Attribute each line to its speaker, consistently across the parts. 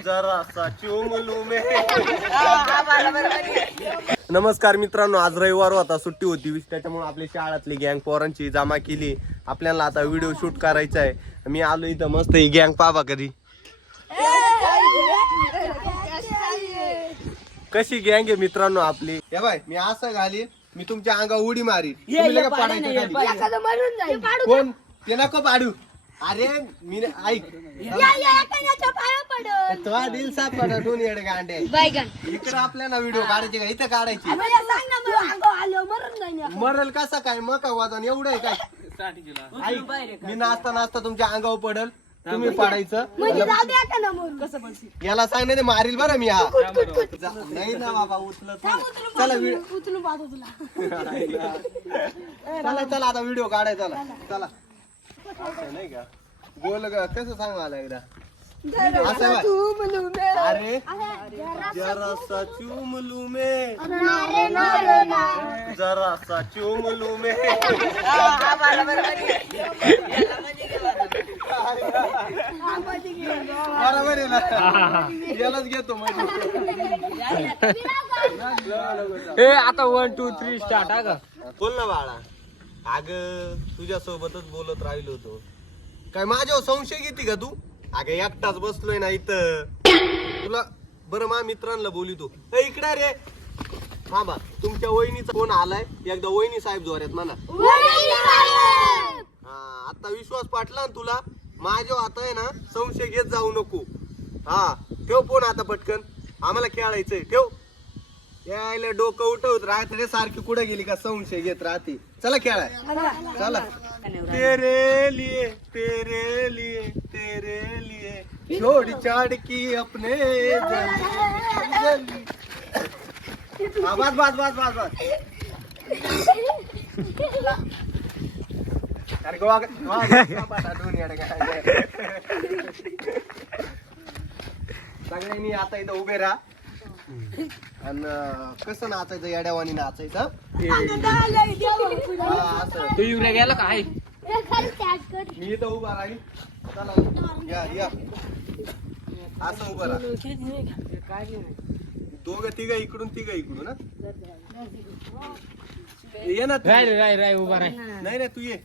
Speaker 1: जरासा चुमलू मे. नमस्कार मित्रांनो, आज रविवार होता, सुट्टी होती, त्याच्यामुळे आपली शाळातली गँग पोरांची जमा केली. आपल्याला आता व्हिडिओ शूट करायचा आहे. मी आलो इथं मस्त ही गँग पाहा कधी कशी गँग आहे मित्रांनो आपली. हे बाय, मी असं घालीन, मी तुमच्या अंगा उडी मारी, कोण ते नको पाडू. अरे मी ऐक, तुला दिल सापडून येड गांडे इकडे आपल्याला व्हिडिओ काढायची का इथं काढायची. मरल कसा काय मका वाजन एवढं आहे काय. ऐक, मी नाचता नाचता तुमच्या अंगावर पडल, तुम्ही पाडायचं. याला सांग नाही मारील बरं मी. हा नाही ना बाबा, उचलत चला चला चला आता व्हिडिओ काढायचा. चला नाही का बोल कसं सांग मला एकदा. अरे जरासा चुमलू मे, जरासा चुमलू मे. बरोबर आहे ना, यालाच घेतो मग.
Speaker 2: आता 1 2 3 स्टार्ट.
Speaker 1: बोल ना बाळा. अग तुझ्या सोबतच बोलत राहिलो होतो. काय माझ्यावर संशय घेते का तू? अगं एकटाच बसलोय ना इथं. तुला बरं मा मित्रांना बोलितो. इकडे रे थांबा, तुमच्या वहिनीचा फोन आलाय, एकदा वहिनी साहेब जोऱ्यात म्हणा. हा आता विश्वास पाटला ना तुला माझ्या. आता आहे ना संशय घेत जाऊ नको. हा ठेव फोन आता पटकन, आम्हाला खेळायचंय. ठेव. यायला डोकं उठवत राहते सारखी कुठे गेली का संशय घेत राहते. चला खेळाय चला. तेरे लिए तेरे लिए तेरे लिए छोड़ छाड़ की अपने जली. बस बस बस बस बस. अरे गोवा सगळ्यांनी आता इथं उभे राहा. आणि कसं नाचायचं, येड्यावानी नाचायचं.
Speaker 2: तू युरिया गेला काय?
Speaker 1: मी इथं उभा राहील. चला या या असं उभं राहा. दोघं तिघ इकडून तिघ इकडून. ये ना
Speaker 2: राय उभा राय.
Speaker 1: नाही नाही तू ये.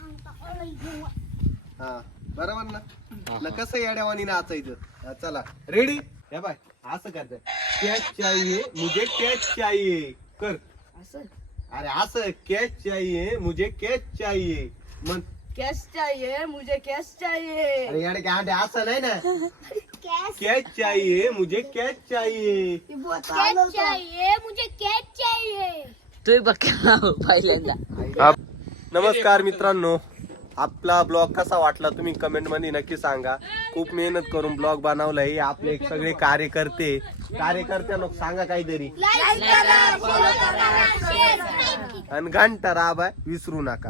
Speaker 1: हा बरोबर ना कसं येड्यावानी नाचायचं. चला रेडी. या बाय असं करत कॅच चाहिए मुझे कॅच चाहिए कर. अरे असं कॅच चाहिए मुझे कॅच चाहिए मन.
Speaker 3: कैश चाहिए मुझे, कैश चाहिए.
Speaker 1: अरे यार क्या असं नाही ना. कॅच चाहिए मुझे कॅच चाहिए.
Speaker 3: कैश चाहिए मुझे, कैश चाहिए.
Speaker 2: तू बघ पहिल्यांदा.
Speaker 1: नमस्कार मित्रांनो, आपला ब्लॉग कसा वाटला तुम्ही कमेंट मध्ये नक्की सांगा. खूप मेहनत करून ब्लॉग बनवलाय. आपले सगळे कार्यकर्ते लोक सांगा काहीतरी. आणि घंटा राब विसरू नका.